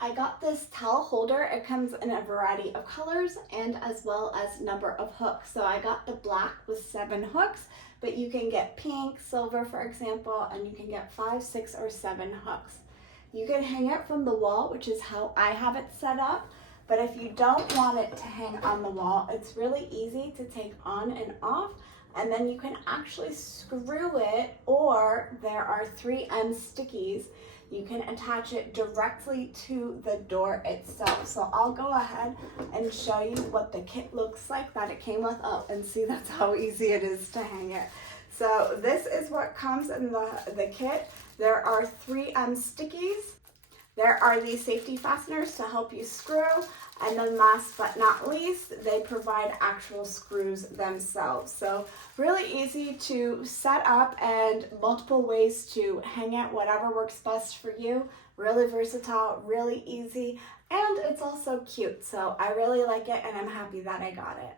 I got this towel holder. It comes in a variety of colors and as well as number of hooks. So I got the black with 7 hooks, but you can get pink, silver, for example, and you can get 5, 6, or 7 hooks. You can hang it from the wall, which is how I have it set up. But if you don't want it to hang on the wall, it's really easy to take on and off, and then you can actually screw it, or there are 3M stickies. You can attach it directly to the door itself. So I'll go ahead and show you what the kit looks like that it came with. Oh, and see, that's how easy it is to hang it. So this is what comes in the kit. There are 3M stickies. There are these safety fasteners to help you screw, and then last but not least, they provide actual screws themselves. So really easy to set up and multiple ways to hang it, whatever works best for you. Really versatile, really easy, and it's also cute. So I really like it and I'm happy that I got it.